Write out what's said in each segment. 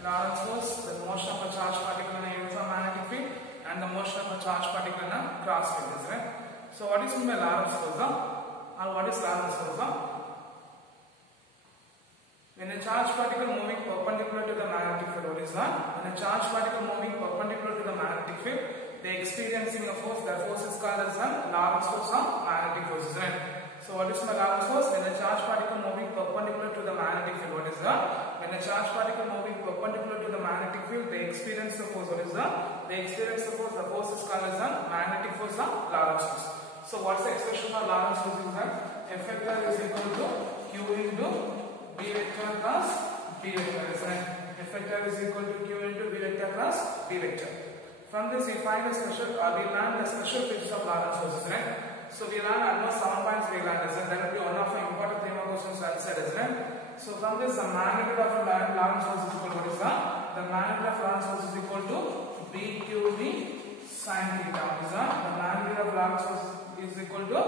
Lorentz force, the motion of a charged particle in a uniform magnetic field, and the motion of a charged particle in a cross field, isn't it? So what is meant by Lorentz force? Or what is Lorentz force? When a charged particle moving perpendicular to the magnetic field, what is that? When a charged particle moving perpendicular to the magnetic field, they experiencing a force. That force is called as the Lorentz force or magnetic force, isn't it? So what is my Lorentz force? When a charged particle moving perpendicular to the magnetic field, what is that? When a charged particle moving perpendicular to the magnetic field, they experience the force. What is that? They experience the force. The force is called as the magnetic force or Lorentz force. So what's the expression for Lorentz force? Is that F vector is equal to Q into B vector plus B vector, isn't it? F vector is equal to Q into B vector plus B vector. From this we find the special, we learn the special features of Lorentz force, isn't it? So we learn almost 7 points we learned, isn't it? That will be one of the important 3 more questions answered, isn't it? So from this, the magnitude of Lorentz force is equal to what is that? The magnitude of Lorentz force is equal to BQB sin theta. Is that? The magnitude of Lorentz force is equal to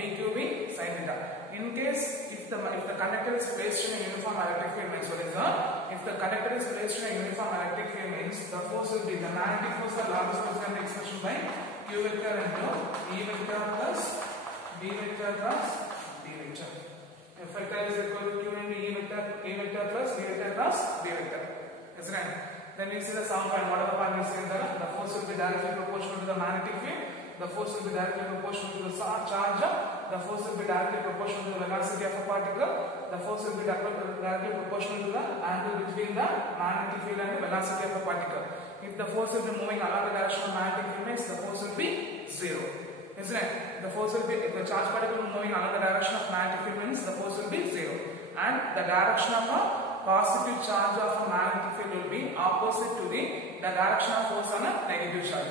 BQB sin theta. In case if the conductor is placed in a uniform electric field, means what is that? If the conductor is placed in a uniform electric field, means the force will be the magnetic force or Lorentz force can be expression by Q vector into E vector plus B vector plus D vector. F vector is equal to Q into E vector plus B vector plus D vector. Isn't it? Then we see the sum point. What are the point we see there? The force will be directly proportional to the magnetic field. The force will be directly proportional to the charge. The force will be directly proportional to the velocity of a particle. The force will be directly proportional to the angle between the magnetic field and the velocity of a particle. If the force will be moving along the direction of magnetic field, means the force will be 0. Isn't it? The force will be, if the charge particle is moving along the direction of magnetic field, means the force will be 0. And the direction of a positive charge of a magnetic field will be opposite to the direction of force on a negative charge.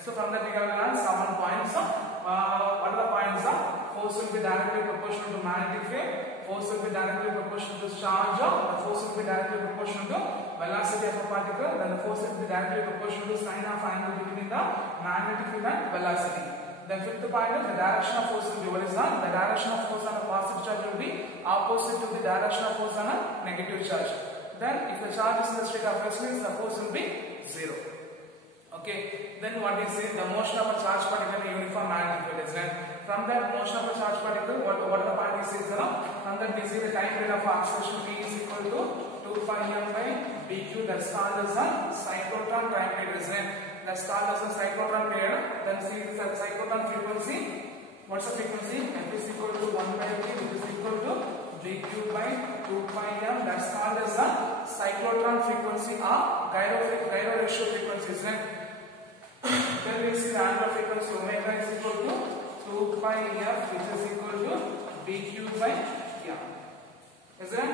So from that we can learn 7 points. What are the points? Force will be directly proportional to magnetic field. Force will be directly proportional to charge. The force will be directly proportional to velocity of a particle. Then the force will be directly proportional to sine of angle between the magnetic field and velocity. The fifth point is the direction of force will be what is that? The direction of force on a positive charge will be opposite to the direction of force on a negative charge. Then if the charge is in the state of rest, means the force will be 0. Okay. Then what we say, the motion of a charged particle in a uniform magnetic field, is right? From that motion of a charged particle, what are the part we say? From that we see the time period of acceleration p is equal to 2 pi m by bq. That's called as a cyclotron time period, is right? That's called as a cyclotron period. Then see the cyclotron frequency. What's the frequency? F is equal to 1 by t, which is equal to bq by 2 pi m. That's called as a cyclotron frequency or gyro ratio frequency, is right? Then we see the angular frequency omega is equal to 2 pi f, which is equal to bq by m. Is it?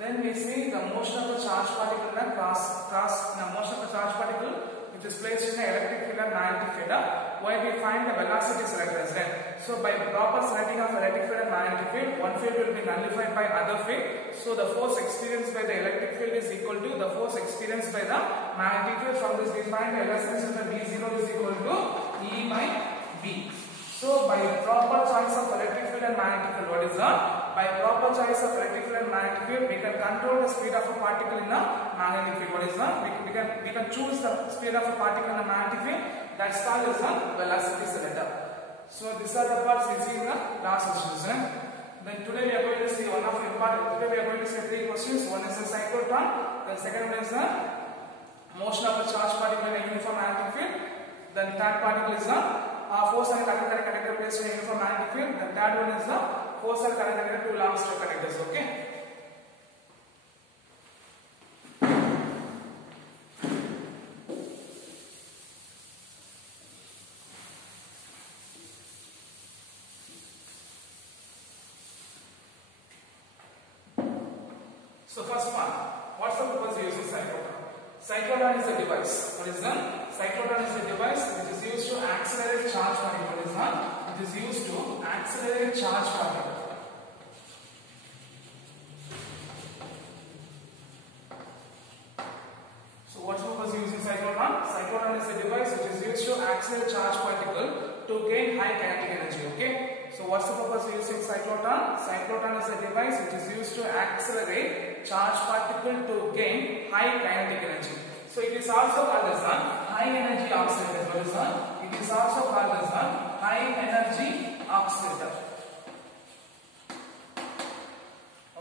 Then we see the motion of a charged particle and motion of a charged particle which is placed in an electric field and magnetic field. Where we find the velocity selector, is right? So by proper selecting of electric field and magnetic field, one field will be nullified by other field. So the force experienced by the electric field is equal to the force experienced by the magnetic field. From this we find the resistance of the V0 is equal to E by B. So by proper choice of electric field and magnetic field, what is that? By proper choice of electric field and magnetic field, we can control the speed of a particle in a magnetic field. What is that? We can choose the speed of a particle in a magnetic field. That's called as the velocity selector. So these are the parts we see in the last session. Then today we are going to see one of the important. Today we are going to see 3 questions. One is the cyclotron. The second one is the motion of a charged particle in a uniform magnetic field. Then third particle is the force and current conductor placed in a uniform magnetic field. The third one is the force and current conductor to long strip conductors. Okay. So first one, what's the purpose of using cyclotron? Cyclotron is a device. What is that? Cyclotron is a device which is used to accelerate charge particle. What is that? It is used to accelerate charge particle. So what's the purpose of using cyclotron? Cyclotron is a device which is used to accelerate charge particle to gain high kinetic energy. Okay. So what's the purpose of using cyclotron? Cyclotron is a device which is used to accelerate charge particle to gain high kinetic energy. So it is also called as a high energy oscillator. What is that? It is also called as a high energy oscillator.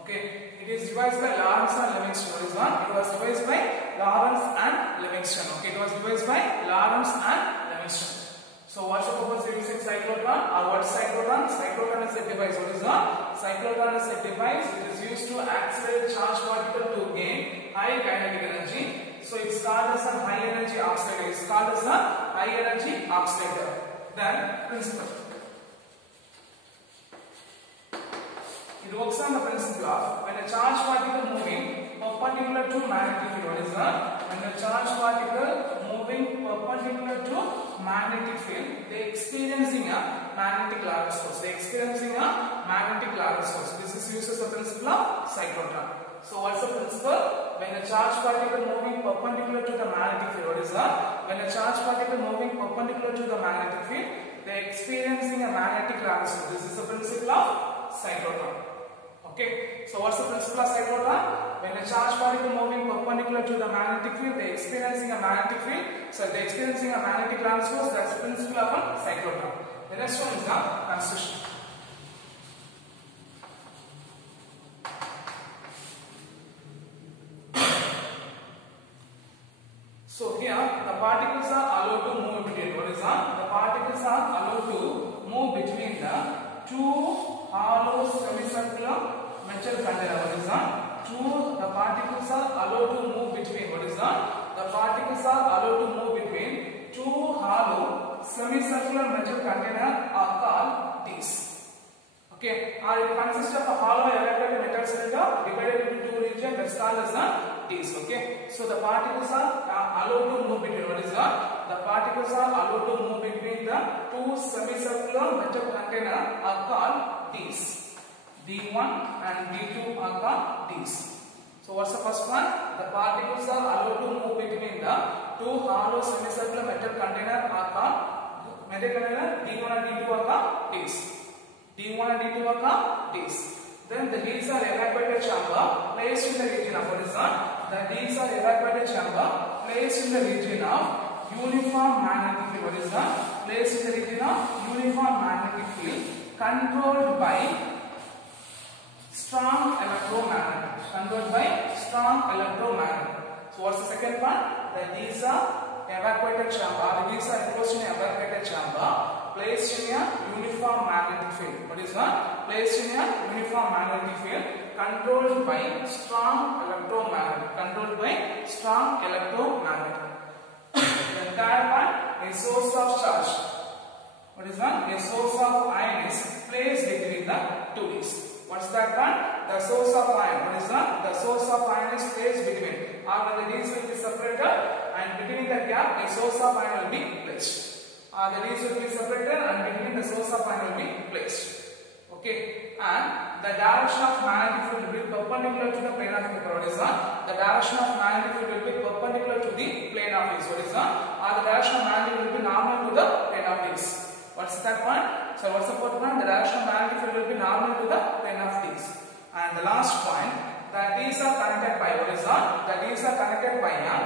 Okay, it is devised by Lorentz and Livingston. What is that? It was devised by Lorentz and Livingston. Okay, it was devised by Lorentz and Livingston. So what's the purpose of using cyclotron or what cyclotron? Cyclotron is a device. What is that? Cyclotron is a device which is used to accelerate charged particle to gain high kinetic energy. So it's called as a high energy oscillator. It's called as a high energy oscillator. Then principle. It works on the principle of when a charged particle moving perpendicular to magnetic field. What is that? When a charged particle moving perpendicular to magnetic field, they experiencing a magnetic Lorentz force. They experiencing a magnetic Lorentz force. This is used as the principle of cyclotron. So what's the principle? When a charged particle moving perpendicular to the magnetic field. What is that? When a charged particle moving perpendicular to the magnetic field, they experiencing a magnetic Lorentz force. This is the principle of cyclotron. Okay, so what's the principle of cyclotron? When a charged particle moving perpendicular to the magnetic field, they experiencing a magnetic field. So they experiencing a magnetic Lorentz force. That's the principle of a cyclotron. The next one is the construction. So here the particles are allowed to move between. What is that? The particles are allowed to move between the two hollow semicircular metal container. What is that? The particles are allowed to move between. What is that? The particles are allowed to move between two hollow semicircular metal container are called discs. Okay, it consists of a hollow evaporated metal cylinder divided into two regions. That's called as a disc. Okay, so the particles are allowed to move between. What is that? The particles are allowed to move between the two semicircular metal container are called discs. D1 and D2 are called discs. So what's the first one? The particles are allowed to move between the two hollow semicircular metal container are called metal container. D1 and D2 are called discs. D1 and D2 are called discs. Then the discs are evaporated chamber placed in the region of what is that? The discs are evaporated chamber placed in the region of uniform magnetic field. What is that? Placed in the region of uniform magnetic field controlled by strong electromagnet. Controlled by strong electromagnet. So what's the second one? That these are evaporated chamber. These are enclosed in evaporated chamber placed in a uniform magnetic field. What is that? Placed in a uniform magnetic field controlled by strong electromagnet. Controlled by strong electromagnet. The third one, a source of charge. What is that? A source of ion is placed between the two discs. What's that one? The source of ion. What is that? The source of ion is placed between. When the discs will be separated and between the gap, a source of ion will be placed. The discs will be separated and between the source of ion will be placed. Okay. And the direction of magnetic field will be perpendicular to the plane of paper. What is that? The direction of magnetic field will be perpendicular to the plane of disc. What is that? The direction of magnetic field will be normal to the plane of disc. What's that one? So what's the fourth one? The direction of magnetic field will be normal to the plane of disc. And the last point, that these are connected by what is that? That these are connected by a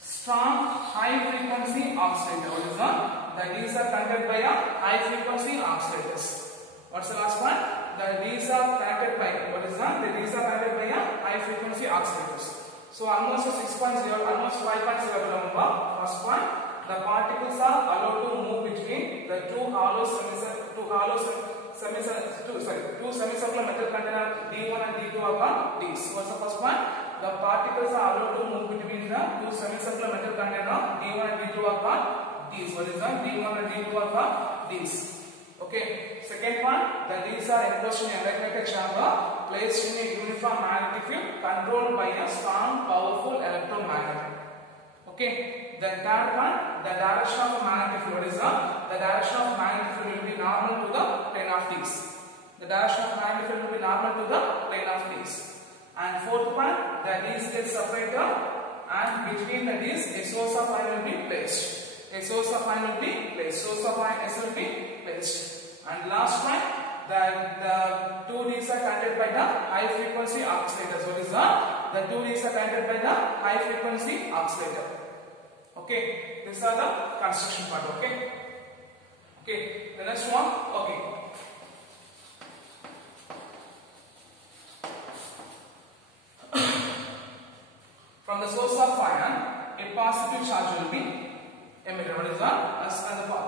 strong high frequency oscillator. What is that? That these are connected by a high frequency oscillators. What's the last one? That these are connected by what is that? That these are connected by a high frequency oscillators. So almost a 6.0, almost 5.0 number. First one. The particles are allowed to move between the two semicircular metal container D1 and D2 are called discs. What's the first one? The particles are allowed to move between the two semicircular metal container D1 and D2 are called discs. What is that? D1 and D2 are called discs. Okay. Second one, the discs are enclosed in a evaporated chamber placed in a uniform magnetic field controlled by a strong, powerful electromagnet. Okay. The third one, the direction of magnetic field. What is that? The direction of magnetic field will be normal to the plane of disc. The direction of magnetic field will be normal to the plane of disc. And fourth one, the disc gets separated and between the disc a source of ion will be placed. A source of ion will be placed. Source of ion S will be placed. And last one, the two discs are connected by the high frequency oscillators. What is that? the 2Ds are connected by the high frequency oscillator. Okay, these are the construction part. Okay, okay, the next one. Okay, from the source of ion, a positive charge will be emitted. What is that?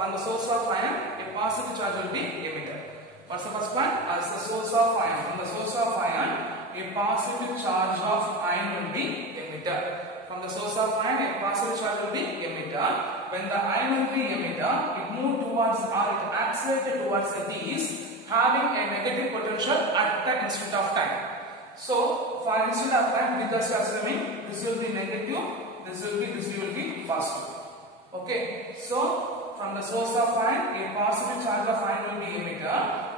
On the source of ion, a positive charge will be emitted. What's the first one? As the source of ion. From the source of ion, a positive charge of ion will be emitted. From the source of ion, a positive charge will be emitted. When the ion will be emitted, it moves towards or it accelerates towards the Ds having a negative potential at the instant of time. So, for instant of time, we just assuming this will be negative, this will be positive. Okay. So, from the source of ion, a positive charge of ion will be emitted.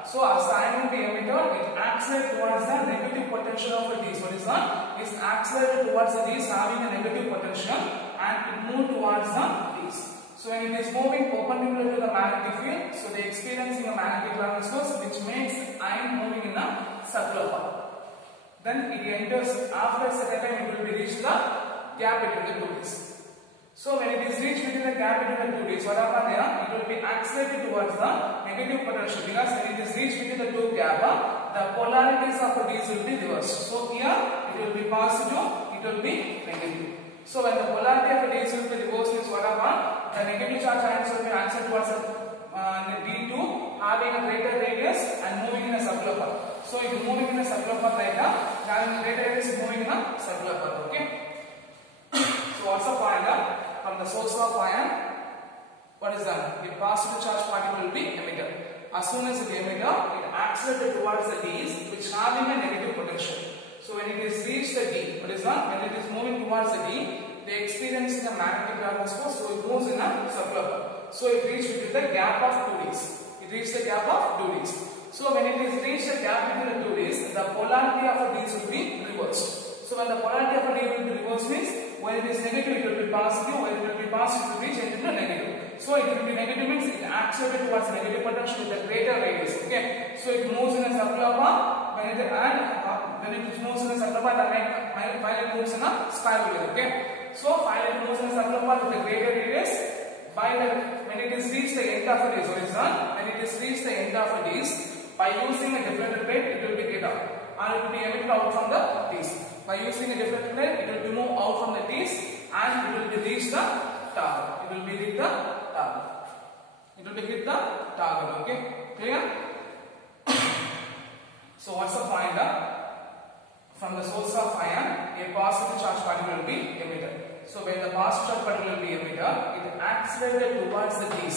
So, as the ion will be emitted, it accelerates towards the negative potential of the Ds. What is that? It accelerates towards the Ds having a negative potential and it moves towards the Ds. So, when it is moving perpendicular to the magnetic field, so they are experiencing a magnetic Lorentz force which makes ion moving in a circular path. Then it enters, after a certain time it will be reached the gap between the 2Ds. So when it is reached between the gap between the 2Ds, what happens there? It will be accelerated towards the negative potential because when it is reached between the two gap, the polarities of the Ds will be reversed. So here it will be positive, it will be negative. So when the polarity of the Ds will be reversed, means what happens? The negative charge ions will be accelerated towards the D2 having a greater radius and moving in a circular path. So it is moving in a circular path like that, having a greater radius is moving in a circular path. Okay. So what's the point? From the source of ion, what is that? The positive charge particle will be emitted. As soon as it is emitted, it accelerates towards the Ds which having a negative potential. So when it is reached the D, what is that? When it is moving towards the D, they experience the magnetic Lorentz force, so it moves in a circular path. So it reaches between the gap of 2Ds. It reaches the gap of 2Ds. So when it is reached the gap between the 2Ds, the polarity of the Ds will be reversed. So when the polarity of a D will be reversed means when it is negative it will be positive, when it will be positive it will be changed into negative. So it will be negative means it accelerates towards negative potential with a greater radius. Okay. So it moves in a circular path. When it moves in a circular path, while it moves in a spiral way. Okay. So while it moves in a circular path with a greater radius, when it is reached the end of the Ds, when it is reached the end of the Ds, by using a differential plate, it will be get out, or it will be emitted out from the Ds. By using a differential plate, it will be moved out from the Ds, and it will be reach the target. It will be hit the target. It will be hit the target. Okay, clear? So what's the point? From the source of ion, a positive charge particle will be emitted. So when the positive charge particle will be emitted, it accelerates towards the Ds,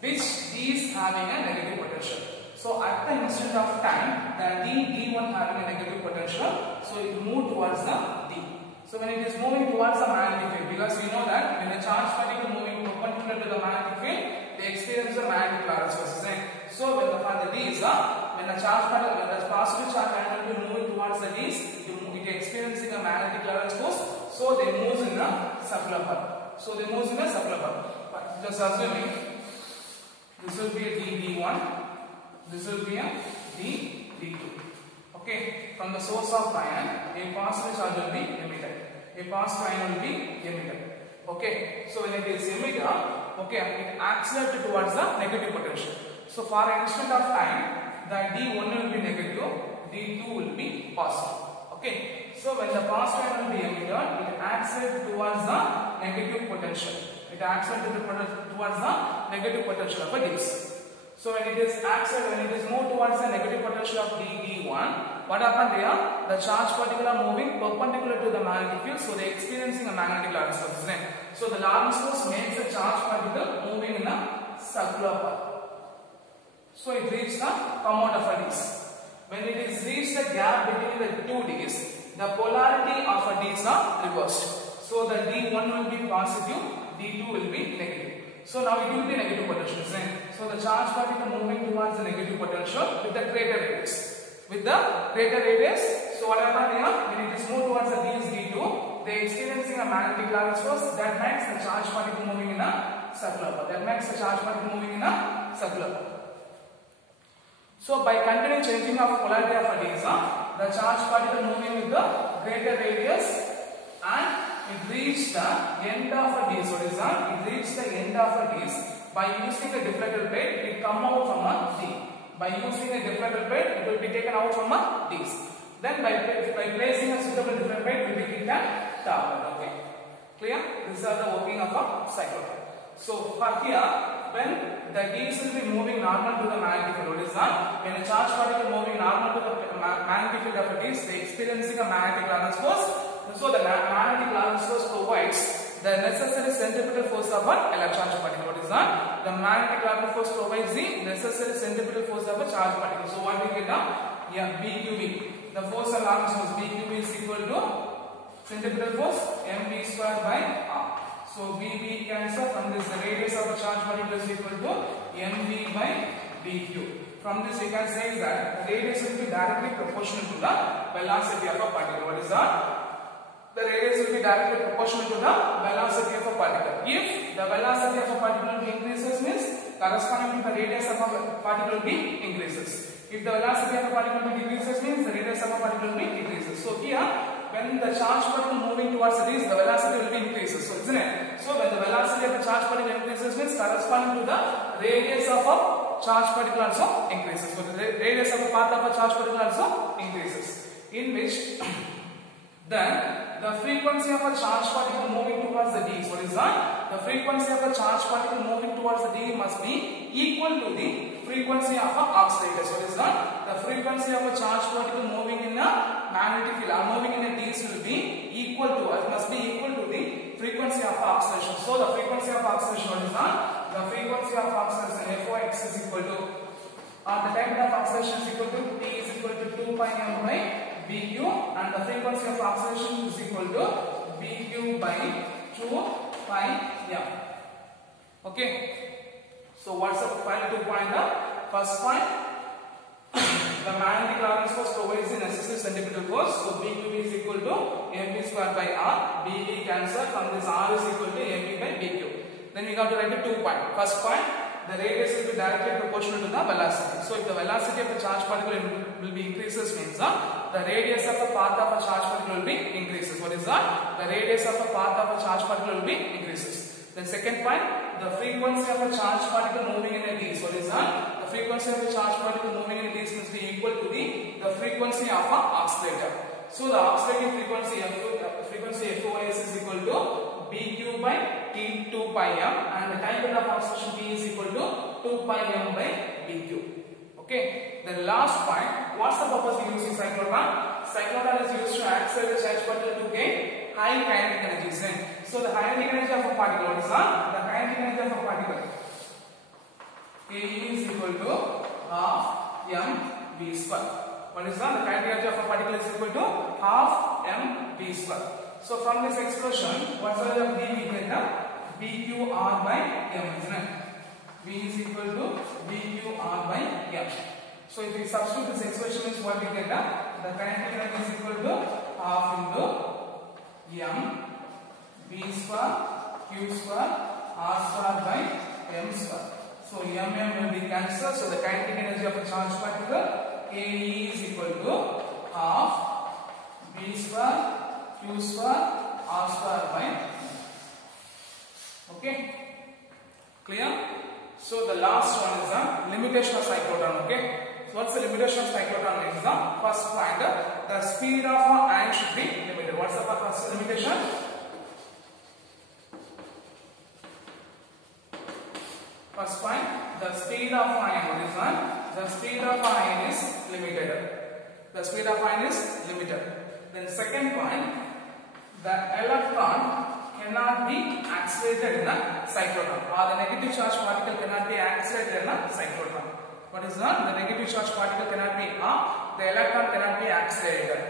which Ds having a negative potential. So at the instant of time, the D1 having a negative potential, so it moves towards the D. So when it is moving towards the magnetic field, because we know that when the charge particle moving perpendicular to the magnetic field, they experience the magnetic Lorentz force. So when the D is up, when the positive charge ion will be moving towards the Ds, it experiencing a magnetic Lorentz force. So they move in a circular path. So they move in a circular path. But just assuming this will be a D1, this will be a D2. Okay. From the source of ion, a positive charge will be emitted. A positive ion will be emitted. Okay. So when it is emitted, okay, it accelerates towards the negative potential. So for an instant of time, the D1 will be negative, D2 will be positive. Okay. So when the positive ion will be emitted, it accelerates towards the negative potential. It accelerates towards the negative potential of a Ds. So when it is moved towards the negative potential of D1, what happened here? The charge particle are moving perpendicular to the magnetic field, so they are experiencing a magnetic Lorentz force. So the Lorentz force makes the charge particle moving in a circular path. So it reaches the come out of a Ds. When it is reached the gap between the two Ds, the polarity of a Ds are reversed. So the D1 will be positive, D2 will be negative. So now it will be negative potential. So the charge particle moving towards the negative potential with the greater radius. With the greater radius, so what happens here? When it is moved towards the Ds D2, they are experiencing a magnetic Lorentz force that makes the charge particle moving in a circular path. So by continuing changing of polarity of a Ds, the charge particle moving with the greater radius and it reached the end of a disc. What is that? It reached the end of a disc. By using a deflector plate, it come out from a D. By using a deflector plate, it will be taken out from a disc. Then by placing a suitable deflector plate, it will be hit at target. Okay, clear? These are the working of a cyclotron. So for here, when the disc will be moving normal to the magnetic field, what is that? When a charged particle moving normal to the magnetic field of a disc, they experiencing a magnetic Lorentz force. So the magnetic Lorentz force provides the necessary centripetal force of an electron particle. What is that? The magnetic Lorentz force provides the necessary centripetal force of a charged particle. So what we get now? Yeah, BQB. The force of Lorentz force BQB is equal to centripetal force mv square by r. So BB cancel. From this, the radius of the charged particle is equal to mv by dq. From this, we can say that the radius will be directly proportional to the velocity of a particle. What is that? The radius will be directly proportional to the velocity of a particle. If the velocity of a particle increases, means corresponding to the radius of a particle will be increases. If the velocity of a particle decreases, means the radius of a particle will be decreases. So here, when the charged particle moving towards the disc, the velocity will be increases. So isn't it? So when the velocity of the charged particle increases, means corresponding to the radius of a charged particle also increases. So the radius of a path of a charged particle also increases. In which then the frequency of a charged particle moving towards the D. What is that? The frequency of a charged particle moving towards the D must be equal to the frequency of a oscillator. What is that? The frequency of a charged particle moving in a magnetic field or moving in a disc will be equal to, it must be equal to the frequency of oscillation. So the frequency of oscillation, what is that? The frequency of oscillation Fox is equal to, the time of oscillation is equal to T is equal to 2 pi m by BQ, and the frequency of oscillation is equal to BQ by 2 pi m. Okay. So what's the final 2 point? First point, the magnetic Lorentz force provides the necessary centripetal force. So BQB is equal to mv square by r. BB cancel. From this, r is equal to mv by BQ. Then we have to write a 2 point. First point, the radius will be directly proportional to the velocity. So if the velocity of the charged particle will be increases, means the radius of a path of a charged particle will be increases. What is that? The radius of a path of a charged particle will be increases. Then second point, the frequency of a charged particle moving in a disc. What is that? The frequency of a charged particle moving in a disc must be equal to the frequency of an oscillator. So the oscillating frequency FOS is equal to BQ by T 2 pi m, and the time of oscillation T is equal to 2 pi m by BQ. Okay. The last point, what's the purpose of using cyclotron? Cyclotron is used to accelerate the charged particle to gain high kinetic energy. So the kinetic energy of a particle, what is that? The kinetic energy of a particle Ke is equal to half mv square. What is that? The kinetic energy of a particle is equal to half mv square. So from this expression, what's the value of V we get? BQR by m, isn't it? V is equal to BQR by m. So if we substitute this expression, means what we get? The kinetic energy is equal to half into m v square q square r square by m square. So will be cancelled. So the kinetic energy of a charged particle Ke is equal to half v square q square r square by m. Okay, clear? So the last one is the limitation of cyclotron. Okay, so what's the limitation of cyclotron? Is the first point, the speed of an ion should be limited. What's the first limitation? First point, the speed of ion. What is that? The speed of ion is limited. The speed of ion is limited. Then second point, the electron cannot be accelerated in a cyclotron, or the negative charge particle cannot be accelerated in a cyclotron. What is that? The negative charge particle cannot be the electron cannot be accelerated.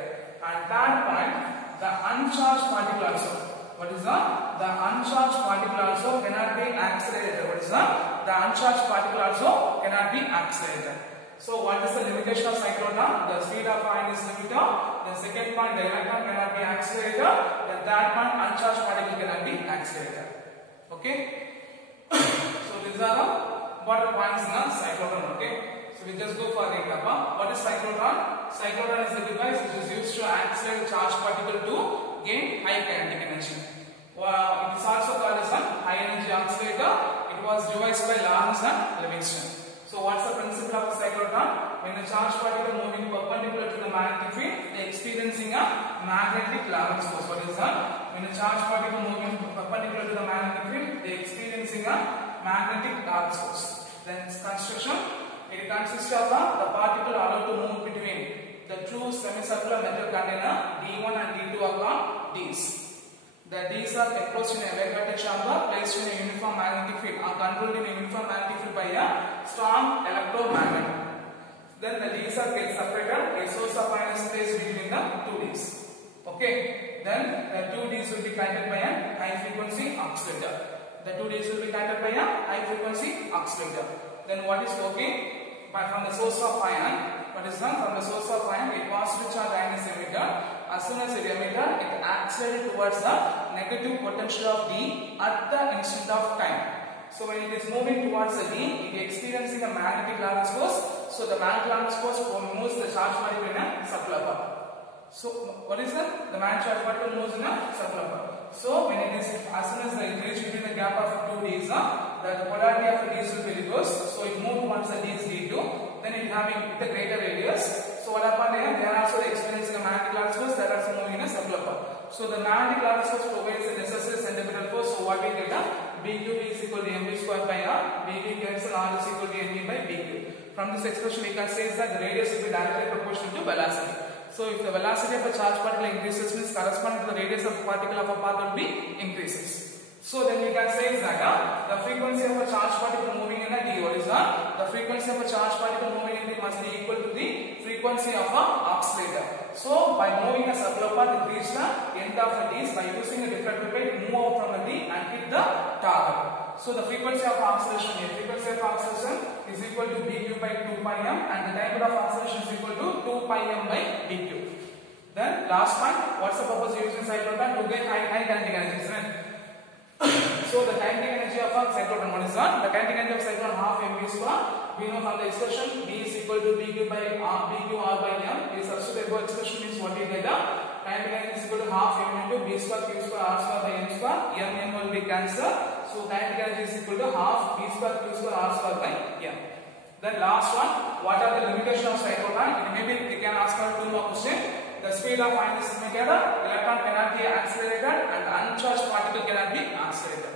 And third point, the uncharged particle also. What is that? The uncharged particle also cannot be accelerated. What is that? The uncharged particle also cannot be accelerated. So what is the limitation of cyclotron? The speed of ion is limited. The second point, the electron cannot be accelerated. The third point, uncharged particle cannot be accelerated. Okay. So these are the important points in a cyclotron. Okay. So we just go for the kappa. What is cyclotron? Cyclotron is the device which is used to accelerate charged particle to gain high kinetic energy. It is also called as a high energy accelerator. It was devised by Lorentz and Livingston. So what's the principle of a cyclotron? When a charged particle moving perpendicular to the magnetic field, they are experiencing a magnetic Lorentz force. What is that? When a charged particle moving perpendicular to the magnetic field, they are experiencing a magnetic Lorentz force. Then its construction, it consists of the particle allowed to move between the two semicircular metal container D1 and D2 along Ds. The Ds are enclosed in a vacuum chamber placed in a uniform magnetic field or controlled in a uniform magnetic field by a strong electromagnet. Then the Ds are get separated. A source of ion is placed between the two Ds. Okay. Then the two Ds will be connected by a high frequency oscillator. The two Ds will be connected by a high frequency oscillator. Then what is working? From the source of ion, what is done? From the source of ion, a positive charge ion is emitted. As soon as it emitted, it accelerates towards the negative potential of D at the instant of time. So when it is moving towards the D, it is experiencing a magnetic Lorentz force. So the magnetic Lorentz force moves the charge particle in a circular path. So what is that? The magnetic charge particle moves in a circular path. So when it is, as soon as it reaches between the gap of two Ds, the polarity of the Ds will be reversed. So it moves once the Ds D2, then it having the greater radius. So what happened here? They are also experiencing a magnetic Lorentz force that are also moving in a circular path. So the magnetic Lorentz force provides the necessary centripetal force. So what we get? BQ is equal to mv square by r. BQ cancel r is equal to mv by BQ. From this expression we can say that the radius will be directly proportional to velocity. So if the velocity of a charged particle increases, means corresponding to the radius of the particle of a path will be increases. So then we can say that the frequency of a charged particle moving in a d, what is that? The frequency of a charged particle moving in d must be equal to the frequency of a oscillator. So by moving a circular path, it reaches the end of a d. By using a different move out from a d and hit the target. So the frequency of oscillation here, frequency of oscillation is equal to dq by 2 pi m, and the diameter of oscillation is equal to 2 pi m by dq. Then last point, what's the purpose of using cyclotron? To get high kinetic energy, right? So the kinetic energy of a cyclotron, what is that? The kinetic energy of cyclotron half mv square. We know from the expression B is equal to dq by r, dq r by m. We substitute the expression means what we get? Kinetic energy is equal to half m into b square q square r square by m square. M will be cancelled. So kinetic energy is equal to half b square q square r square by m. Then last one, what are the limitations of cyclotron? Maybe they can ask us two more questions. The speed of ion is limited, electron cannot be accelerated, and the uncharged particle cannot be accelerated.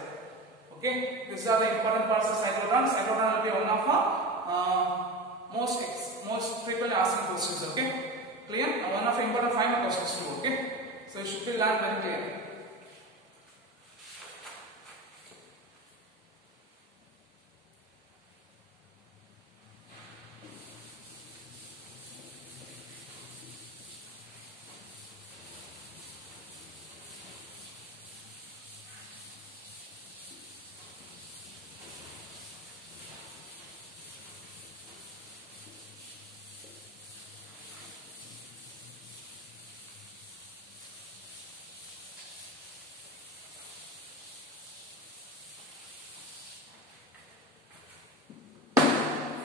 Okay, these are the important parts of cyclotron. Cyclotron will be one of the most frequently asked questions. Okay, clear? One of the important final questions too. Okay, so you should be learned very clear.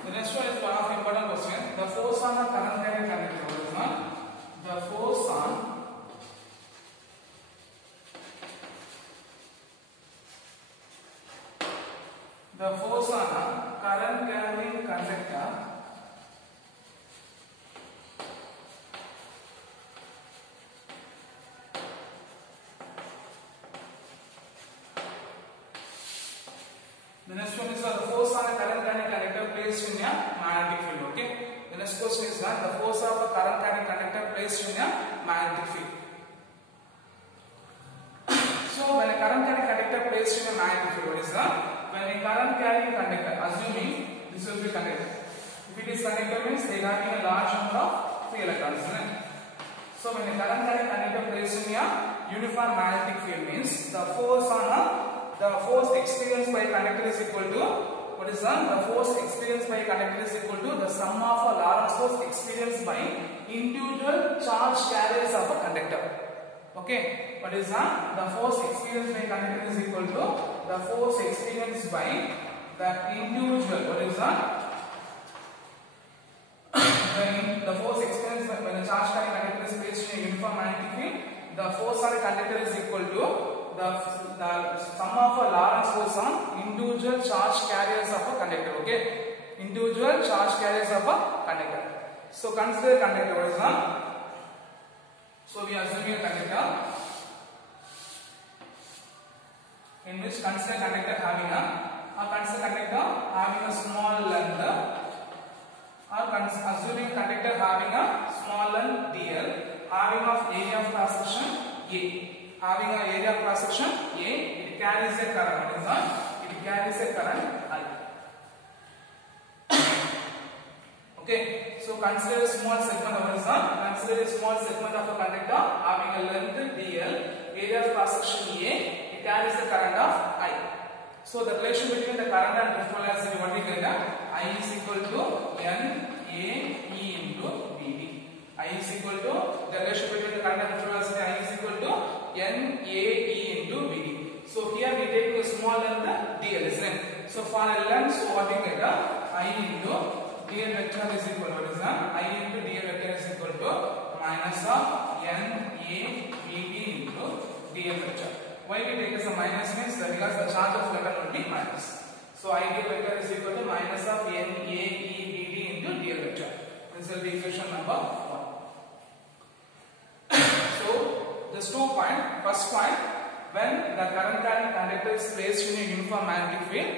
The next one is one of the important questions. The force on the current carrying conductor. What is that? The force on a current carrying conductor The next one is the force on a current carrying conductor placed in a magnetic field. Okay. The next question is that the force of a current carrying conductor placed in a magnetic field. So when a current carrying conductor placed in a magnetic field, what is that? When a current carrying conductor, assuming this will be conductor. If it is conductor means they are having a large number of free electrons, isn't it? So when a current carrying conductor placed in a uniform magnetic field means the force experienced by a conductor is equal to, what is that? The force experienced by a conductor is equal to the sum of a Lorentz force experienced by individual charge carriers of a conductor. Okay, what is that? The force experienced by a conductor is equal to the force experienced by the individual, what is that? when the force experienced when a charge carrying conductor is placed in a uniform magnetic field, the force on a conductor is equal to the sum of a Lorentz force on individual charge carriers of a conductor. Okay, individual charge carriers of a conductor. So consider conductor. What is one? So we are assuming a conductor in which consider conductor having a small length, or assuming conductor having a small length dl, having of area of cross section A, having an area of cross section A, it carries a current. It carries a current I. Okay, so consider a small segment of consider a small segment of a conductor having a length dl, area of cross section A, it carries the current of I. So the relation between the current and drift velocity, what we get? I is equal to N A E into BD. I is equal to the relation between the current and drift velocity. I is equal to N A E into BD. So here we take a small length dl, isn't it? So for a length, so what we get? I into dl vector is equal to what is that? I into dl vector is equal to minus of N A BD into dl vector. Why we take as a minus means that because the charge of electron will be minus. So ideal vector is equal to minus of N A E B D into dl vector. This will be equation number 1. So this 2 point. First point, when the current carrying conductor is placed in a uniform magnetic field,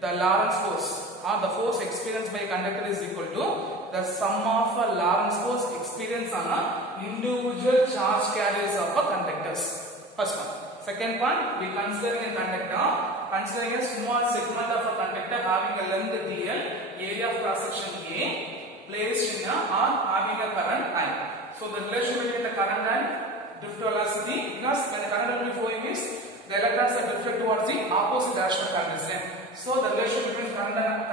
the Lorentz force or the force experienced by a conductor is equal to the sum of a Lorentz force experienced on a individual charge carriers of a conductors. First one. Second point, we considering a conductor, considering a small segment of a conductor having a length dl, area of cross section A, placed in a or having a current I. So the relation between the current and drift velocity, because when the current will be flowing means the electrons are drifted towards the opposite direction of current. So the relation between current and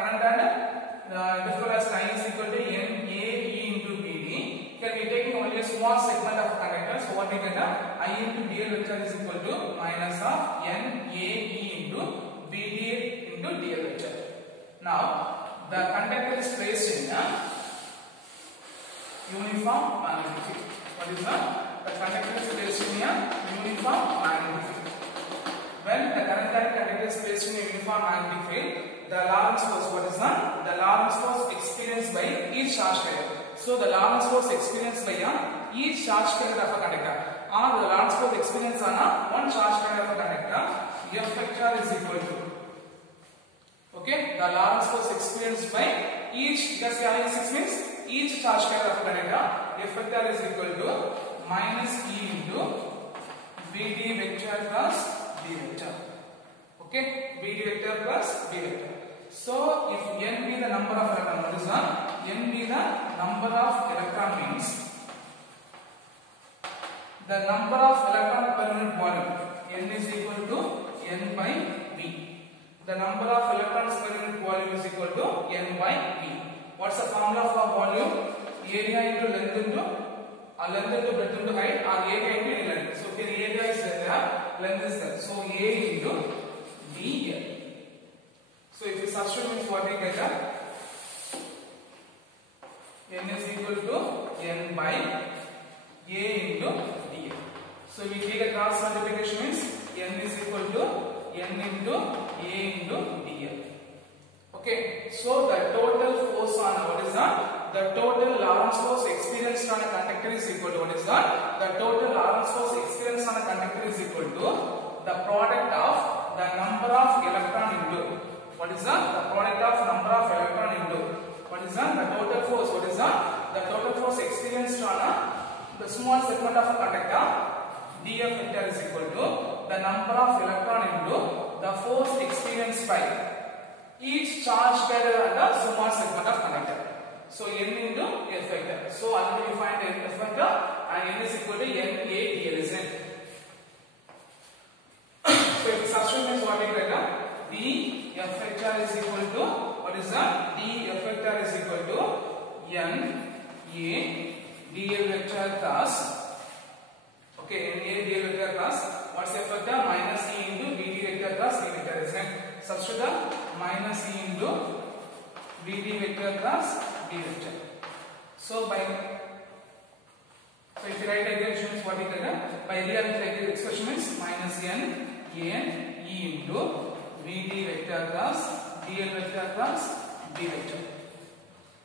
drift velocity I is equal to N A E into BD. Can be taking only a small segment of a conductor. So what we get? I into dl vector is equal to minus of N A E into BD into dl vector. Now the conductor is placed in a uniform magnetic field. What is that? The conductor is placed in a uniform magnetic field. When the current carrying conductor is placed in a uniform magnetic field, the Lorentz force, what is that? The Lorentz force experienced by each charge carrier. So the Lorentz force experienced by each charge carrier of a conductor, or the Lorentz force experienced on one charge carrier of a conductor, F vector is equal to, okay, the Lorentz force experienced by each, because we are having 6 means each charge carrier of a conductor, F vector is equal to minus E into BD vector plus B vector. Okay, BD vector plus B vector. So if N be the number of electron, what is that? N be the number of electron means the number of electron per unit volume. N is equal to N by V. The number of electrons per unit volume is equal to N by V. What's the formula for volume? Area into length into length into breadth into height, or area into length. So here area is there, length is there. So A into dl. So if you substitute means what we get? N is equal to N by A into dl. So we take a cross multiplication means N is equal to N into A into dl. Okay, so the total force on what is that? The total Lorentz force experienced on a conductor is equal to what is that? The total Lorentz force experienced on a conductor is equal to the product of the number of electron into, what is that? The product of number of electron into, what is that? The total force. What is that? The total force experienced on the small segment of a conductor, df vector is equal to the number of electron into the force experienced by each charge carrier at a small segment of conductor. So N into F vector. So already we find F vector and N is equal to N A dl, isn't it? So if substitute means what we get? D F vector is equal to, what is that? D F vector is equal to N A dl vector plus, okay, N A dl vector plus, what's F vector? Minus E into BD vector plus B vector, isn't it? Substitute minus E into BD vector plus B vector. So if you write like that, means what is that? By rearrange like this expression means minus n a n e into vd vector plus dl vector plus d vector.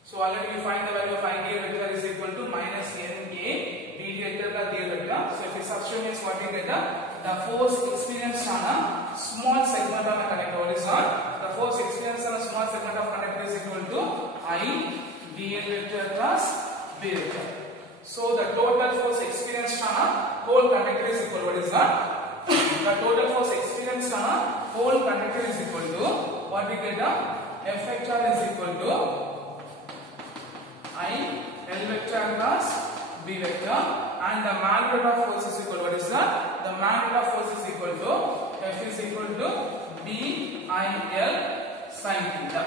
So already we find the value of idl vector is equal to minus n a vd vector plus dl vector. So if you substitute means what is that? The force experienced on a small segment of a conductor. What is that? The force experienced on a small segment of conductor is equal to I dl vector plus b vector. So the total force experienced on a whole conductor is equal to what is that? The total force experienced on a whole conductor is equal to what we get? F vector is equal to I L vector plus B vector, and the magnitude of force is equal to what is that? The magnitude of force is equal to F is equal to B I L sin theta.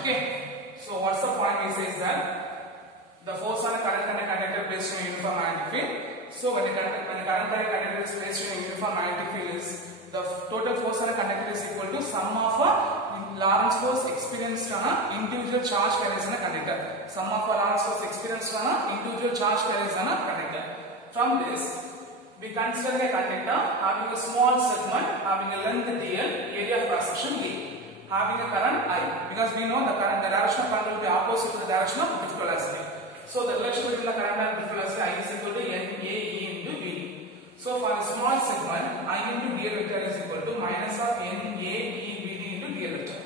Okay. So what's the point? We say is that the force on a current and a conductor placed in a uniform magnetic field. So when a current and a conductor is placed in a uniform magnetic field, is the total force on a conductor is equal to sum of a Lorentz force experienced on a individual charge carriers in a conductor. Sum of a Lorentz force experienced on a individual charge carriers on a conductor. From this, we consider a conductor having a small segment, having a length dl, area of cross section d, having a current I, because we know the direction of current will be opposite to the direction of drift velocity. So the relation between the current and drift velocity I is equal to n a e into v. So for a small segment, I into dl vector is equal to minus of n a e v d into dl vector.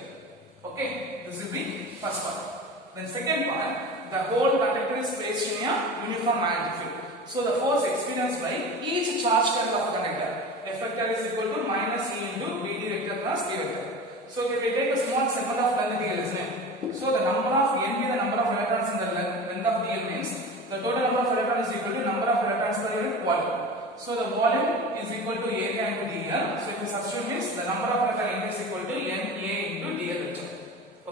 Okay, this is the first part. Then second part, the whole conductor is placed in a uniform magnetic field. So the force experienced by each charge carrier of a conductor, F vector is equal to minus e into v d vector plus d vector. So if we take a small segment of length dl, isn't it? So the number of n be the number of electrons in the length of dl means the total number of electrons is equal to number of electrons per unit volume. So the volume is equal to area into dl. So if you substitute means the number of electrons is equal to n a into dl vector.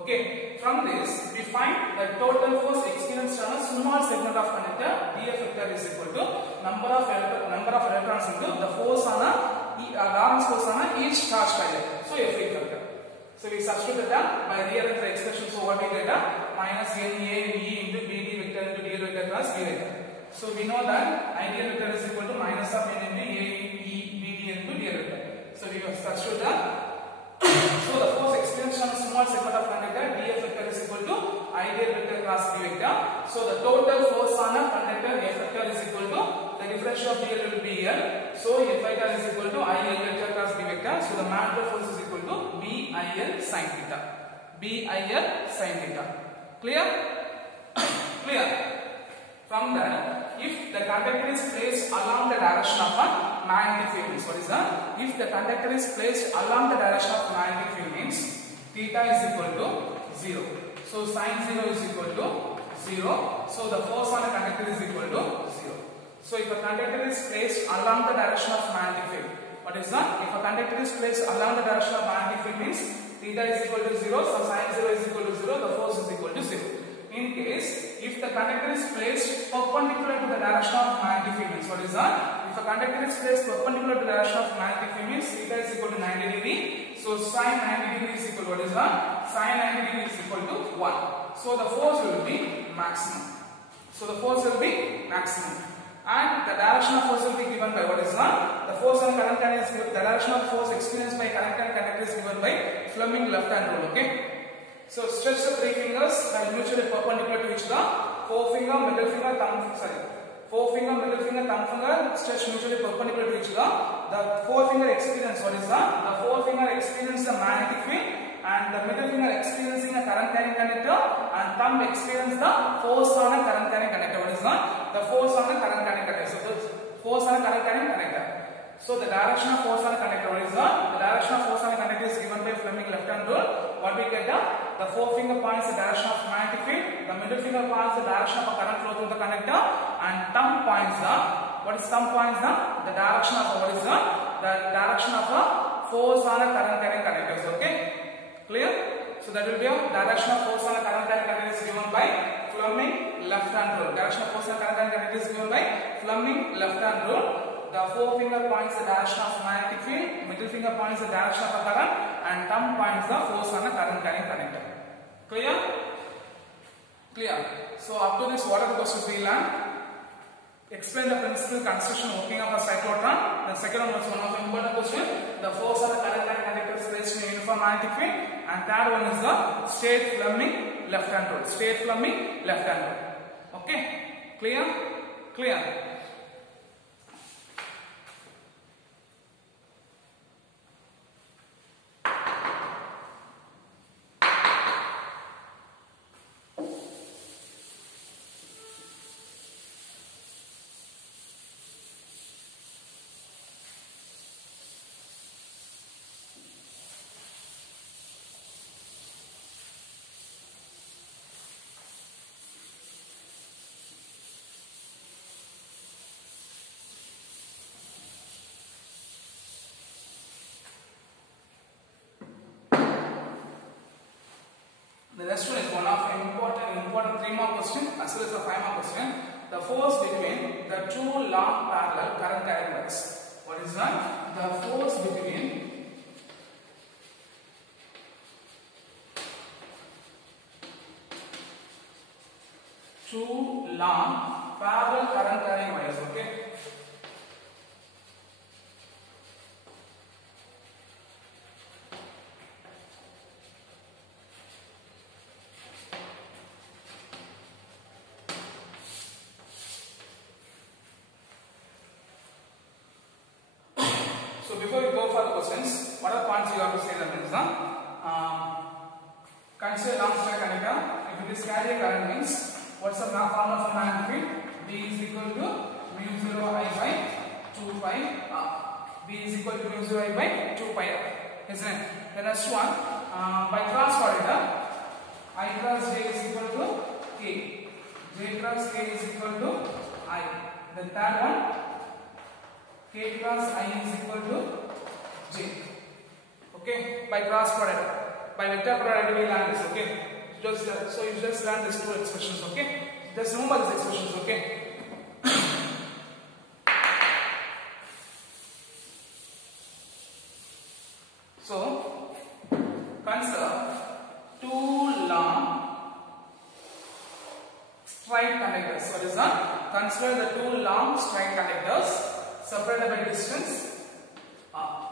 Okay. From this we find the total force experienced on a small segment of conductor df vector is equal to number of electrons into the force on a Lorentz force on a each charge carrier. So F vector. So we substitute that by rearrange the expression. So what we get? Minus n a v into b d vector into dl vector plus b vector. So we know that ideal vector is equal to minus of n into a e b d into dl vector. So we substitute that. So the force experienced on a small segment of conductor df vector is equal to ideal vector plus b vector. So the total force on a conductor F vector is equal to the differential of dl will be L. So F vector is equal to I L vector plus b vector. So the magnitude of force is equal to B I L sin theta. B I L sin theta. Clear? Clear. From that, if the conductor is placed along the direction of a magnetic field means what is that? If the conductor is placed along the direction of magnetic field means theta is equal to 0. So sin 0 is equal to 0. So the force on a conductor is equal to 0. So if a conductor is placed along the direction of magnetic field, what is that? If a conductor is placed along the direction of magnetic field means theta is equal to 0. So sin 0 is equal to 0. The force is equal to 0. In case if the conductor is placed perpendicular to the direction of magnetic field means what is that? If a conductor is placed perpendicular to the direction of magnetic field means theta is equal to 90 degree. So sin 90 degree is equal to what is that? Sin 90 degree is equal to 1. So the force will be maximum. So the force will be maximum. And the direction of force will be given by what is that? The force on current conductor is given, the direction of force experienced by current conductor is given by Fleming left hand rule. Okay. So stretch the three fingers and mutually perpendicular to each other. Forefinger, middle finger, thumb. Forefinger, middle finger, thumb finger stretch mutually perpendicular to each other. The forefinger experience what is that? The forefinger experience the magnetic field, and the middle finger experiencing a current carrying conductor, and thumb experience the force on a current carrying conductor. What is that? The force on a current carrying conductor. So the force on a current carrying conductor. So the direction of force on a conductor, what is that? The direction of force on a conductor is given by Fleming left hand rule. What we get? The forefinger points the direction of magnetic field, the middle finger points the direction of a current flow through the conductor, and thumb points the, what is thumb points the direction of, what is the direction of a force on a current carrying conductors. Okay, clear? So that will be a direction of force on a current carrying conductor is given by Fleming left hand rule. Direction of force on a current carrying conductor is given by Fleming left hand rule. The forefinger points the direction of magnetic field, middle finger points the direction of a current, and thumb points the force on a current carrying conductor. Clear? Clear? So up to this, what are the questions we learned? Explain the principal construction working of a cyclotron. The second one was one of the important question. The force of the current and conductors placed in a uniform magnetic field. And third one is the Strait-Fleming left-hand rule. Strait-Fleming left-hand rule. Okay? Clear? Clear? The next one is one of important 3-mark question as well as a 5-mark question. The force between the two long parallel current carrying wires. What is that? The force between two long parallel current carrying wires. Okay. So before we go for the questions, what are points you have to say that is consider long straight conductor. If it is carrying current means what's the formula for magnetic field? B is equal to mu 0 I by 2 pi r. B is equal to mu 0 I by 2 pi r. Isn't it? The next one by cross coordinator I cross j is equal to k. J cross k is equal to I. The third one k cross I is equal to j. Okay, by cross product. By vector product we learn this. Okay, so you just learn these two expressions. Okay, just remember these expressions. Okay. So consider two long straight conductors. What is that? Consider the two long straight conductors separated by distance r.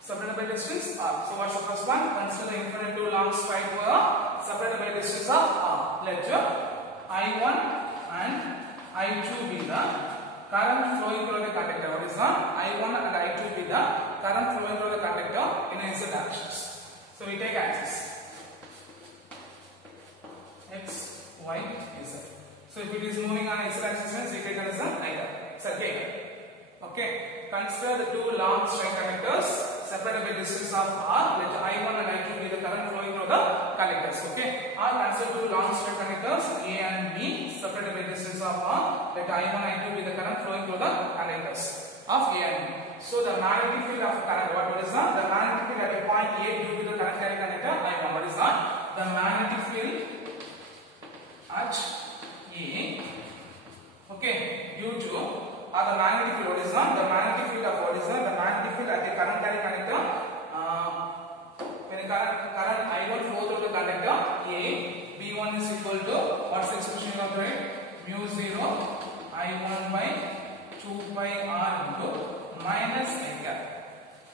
Separated by distance r. So what's the first one? Consider the infinite two long straight wire separated by distance of r. Let I1 and I2 be the current flowing through the conductor. What is that? I1 and I2 be the current flowing through the conductor in z directions. So we take axis x, y, z. So if it is moving on x axis, we take it as an circle. Okay, consider the two long straight conductors separated by distance of r. Let I1 and I2 be the current flowing through the conductors. Okay, or consider two long straight conductors A and B separated by distance of r. Let I1 and I2 be the current flowing through the conductors of A and B. So the magnetic field of current, what is that? The magnetic field at a point A due to the current carrying conductor I1. What is that? The magnetic field at A, okay, due to the magnetic field. What is that? The magnetic field of what is that? The magnetic field at the current carrying conductor. When the current I1 flow through the conductor A, B1 is equal to what's the expression you have to write? Mu 0 I1 by 2 pi r into minus I cap.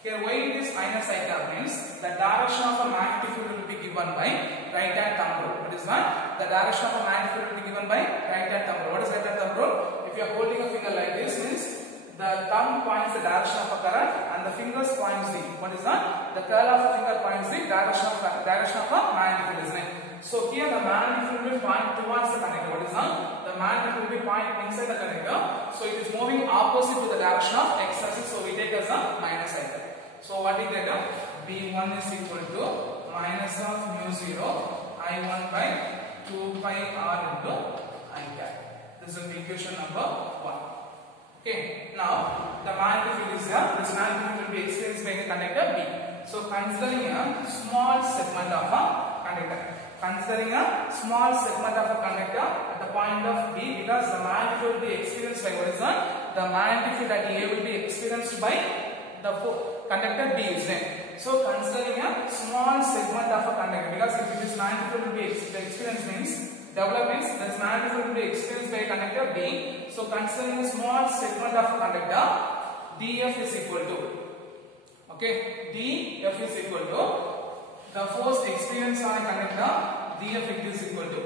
Here, why it is minus I cap means the direction of a magnetic field will be given by right hand thumb rule. What is that? The direction of a magnetic field will be given by right hand thumb rule. What is right hand thumb rule? If you are holding a finger like this, means the thumb points the direction of a current and the fingers points the, what is that? The curl of the finger points the direction of a magnetic field, isn't it? So here the magnetic field will point towards the conductor. What is that? The magnetic field will be pointing inside the conductor. So it is moving opposite to the direction of x axis. So we take as a minus I. So what we get? B1 is equal to minus of mu 0 I1 by 2 pi r into I cap. This is equation number 1. Okay, now the magnetic field is here. This magnetic field will be experienced by the conductor B. So considering a small segment of a conductor. Considering a small segment of a conductor at the point of B, because the magnetic field will be experienced by what is that? The magnetic field at A will be experienced by the conductor B, is it? So considering a small segment of a conductor, because if this magnetic field will be experienced means develop means this magnetic field will be experienced by a conductor B. So considering a small segment of a conductor, dF is equal to, okay, dF is equal to the force experienced on a conductor, dF is equal to,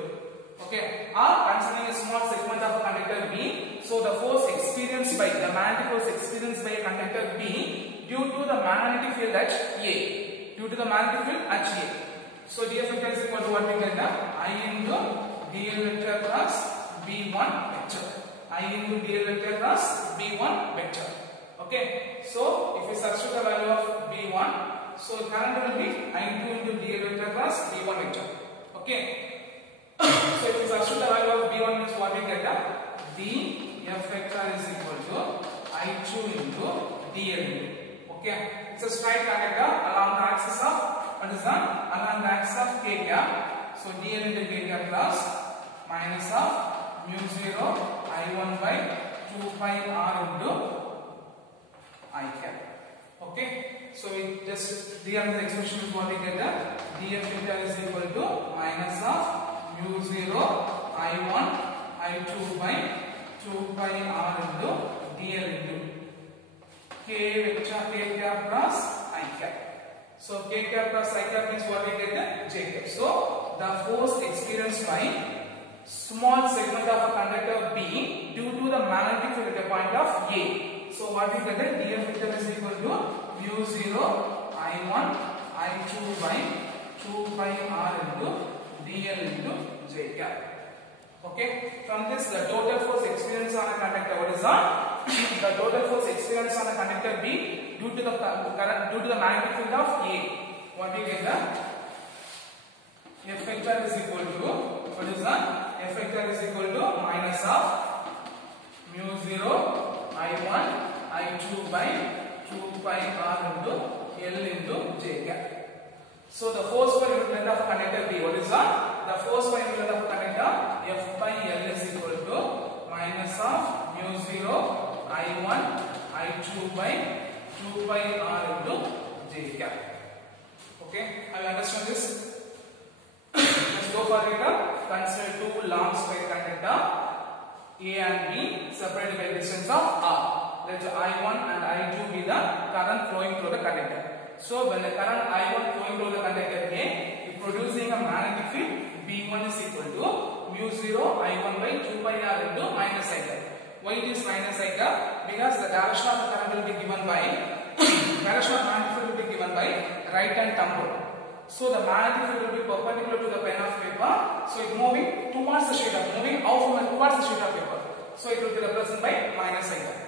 okay, or considering a small segment of a conductor B, so the force experienced by the magnetic force experienced by a conductor B due to the magnetic field at A, due to the magnetic field at A. So dF is equal to what we get? I into dl vector plus B1 vector. I into dl vector plus B1 vector. Okay. So if we substitute the value of B1, so current will be I2 into dl vector plus B1 vector. Okay. So if we substitute the value of B1 means what we get? dF vector is equal to I2 into dl. Okay. It's a straight conductor along the axis of what is that? Along the axis of k cap. So dl into k cap plus minus of mu 0 I1 by 2 pi r into I cap. Okay. So we just rearrange the expression is what we get. dF vector is equal to minus of mu 0 I1 I2 by 2 pi r into dl into k vector k cap plus I cap. So k cap plus I cap means what we get? J cap. So the force experienced by small segment of a conductor B due to the magnetic field at a point of A. So what we get? dF vector is equal to mu 0 I1 I2 by 2 pi r into dl into J cap. Okay. From this, the total force experienced on a conductor, what is that? The total force experienced on a conductor B due to the current, due to the magnetic field of A. What we get? F vector is equal to, what is that? F vector is equal to minus of mu 0 I1 I2 by 2 pi r into L into J cap. So the force per unit length of a conductor B, what is that? The force per unit length of a conductor F by L is equal to minus of mu 0 I1 I2 by 2 pi r into J cap. Okay, I will understand this. Let's go for it. Consider two long straight conductor A and B separated by distance of R. Let I1 and I2 be the current flowing through the conductor. So when the current I1 flowing through the conductor A is producing a magnetic field, B1 is equal to mu 0 I1 by 2 pi r into minus I cap. Why it is minus I cap? Because the direction of the current will be given by direction of magnetic field will be given by right hand thumb rule. So the magnetic field will be perpendicular to the pen of paper. So it moving towards the sheet of moving out from towards the sheet of paper. So it will be represented by minus I cap.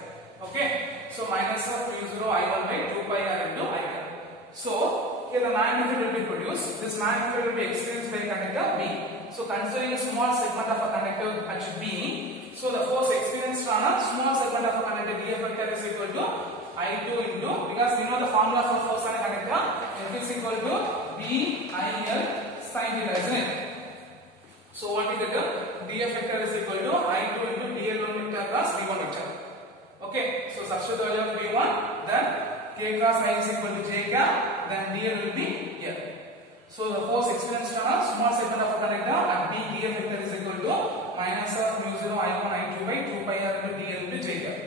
Okay. So minus of mu 0 I1 by 2 pi r into I cap. So here the magnetic field will be produced. This magnetic field will be experienced by conductor B. So considering a small segment of a conductor at B, so the force experienced on a small segment of a conductor dF vector is equal to I2 into, because we know the formula for force on a conductor, F is equal to BIL sin theta, isn't it? So what we get? dF vector is equal to I2 into dl1 vector plus v1 vector. Okay, so substitute the value of v1, then k cross I is equal to j cap, then dl will be here. So the force experienced on a small segment of a conductor at B dF vector is equal to minus of mu 0 I1 I2 by 2 pi r into dl into j cap.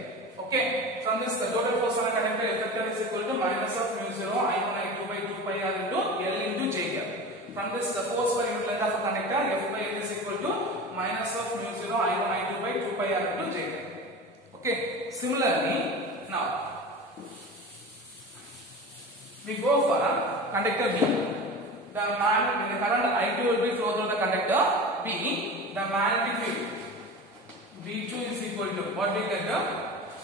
Okay, from this the total force on a conductor F vector is equal to minus of mu 0 I1 I2 by 2 pi r into L into j cap. From this the force per unit length of a conductor F by L is equal to minus of mu 0 I1 I2 by 2 pi r into j cap. Okay, similarly now we go for conductor B. The current I2 will be flow through the conductor B. The magnetic field B2 is equal to what we get?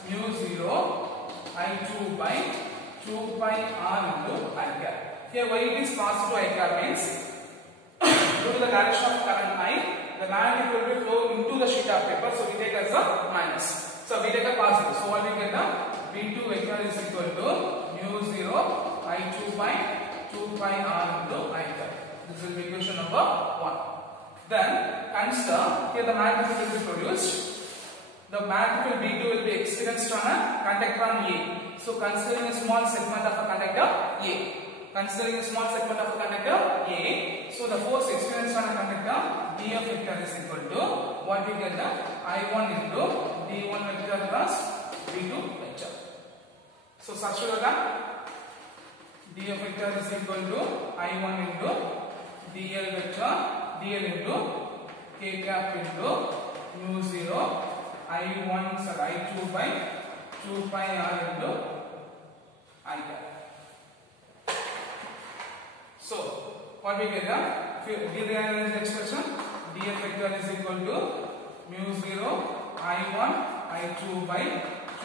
Mu 0 I2 by 2 pi r into I cap. Here why it is positive I cap means due to the direction of current I, the magnetic field will flow into the sheet of paper, so we take as a minus. So we take a positive. So what we get? B2 vector is equal to mu 0 I2 by 2 pi r into I cap. This will be equation number 1. Then consider here the magnetic field will be produced. The magnetic field B2 will be experienced on a conductor on A. So considering a small segment of a conductor A. Considering a small segment of a conductor A, so the force experienced on a conductor dF vector is equal to what we get, the I1 into d1 vector plus d2 vector. So substitute that dF vector is equal to I1 into dl vector dl into k cap into mu 0 I1 I2 by 2 pi r into I cap. So what we get, if you rearrange the expression, dF vector is equal to mu 0 I1 I2 by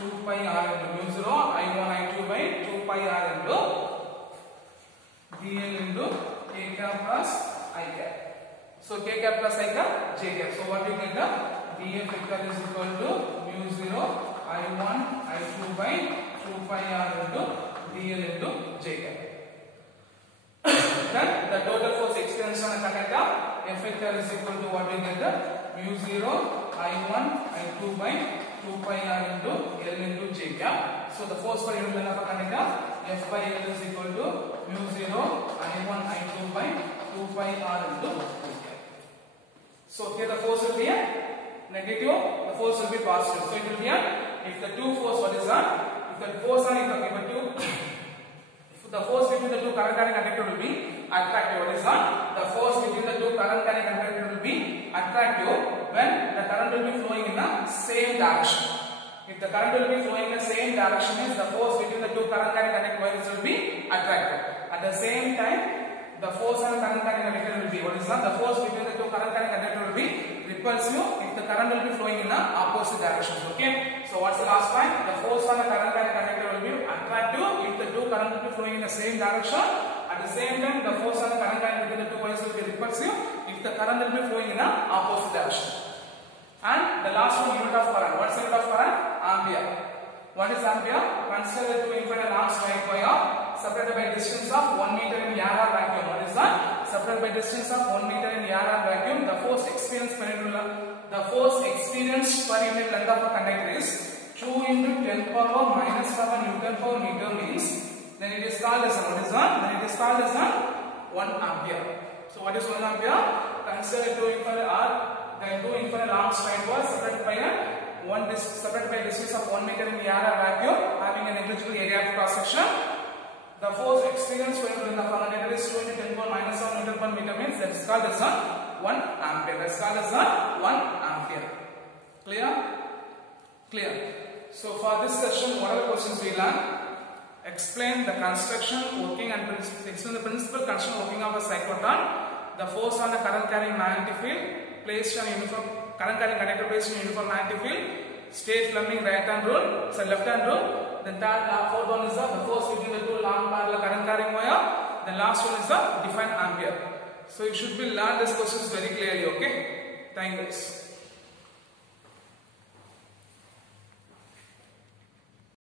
2 pi r into mu 0 I1 I2 by 2 pi r into dl into k cap plus I cap. So k cap plus I cap, j cap. So what we get, dF vector is equal to mu 0 I1 I2 by 2 pi r into dl into j cap. Then the total force experienced on a conductor F vector is equal to what we get, mu 0 I1 I2 by 2 pi r into L into j cap. So the force per unit length of a conductor F by L is equal to mu 0 I1 I2 by 2 pi r into j cap. So here the force will be a negative, the force will be positive. So it will be a, if the two force, what is that? If the force on the force between the two current carrying conductor will be attractive. What is that? The force between the two current carrying conductor will be attractive when the current will be flowing in the same direction. If the current will be flowing in the same direction, means the force between the two current carrying conductors will be attractive. At the same time, the force on the current carrying conductor will be, what is that? The force between the two current carrying conductor will be repulsive if the current will be flowing in the opposite directions. Okay. So what's the last point? The force on the current carrying conductor will be attractive if the two current will be flowing in the same direction. At the same time, the force on the current carrying between the two coils will be repulsive if the current will be flowing in the opposite direction. And the last one, unit of current. What's the unit of current? Ampere. What is ampere? Consider the two infinite arms straight wire separated by distance of 1 meter in air or vacuum. What is that? Separated by distance of 1 meter in air or vacuum. The force experienced per unit length of a conductor is 2 into 10 power minus 7 Newton per meter, means then it is called as what is that? Then it is called as 1 ampere. So what is 1 ampere? Consider two infinite arms straight wire separated by distance of 1 meter in air or vacuum, having a negligible area of cross section. The force experienced when the conductor is 2 into 10 power minus 7 Newton per meter, means that is called as 1 ampere. That is called as 1 ampere. Clear? Clear. So for this session, what are the questions we learned? Explain the construction, working, and explain the principal construction working of a cyclotron. The force on the current carrying magnetic field placed on uniform current carrying conductor placed in uniform magnetic field. State Fleming left hand rule. Then fourth one is the force between the two long parallel current carrying wire. The last one is the define ampere. So you should be learn these questions very clearly. Okay. Thank you.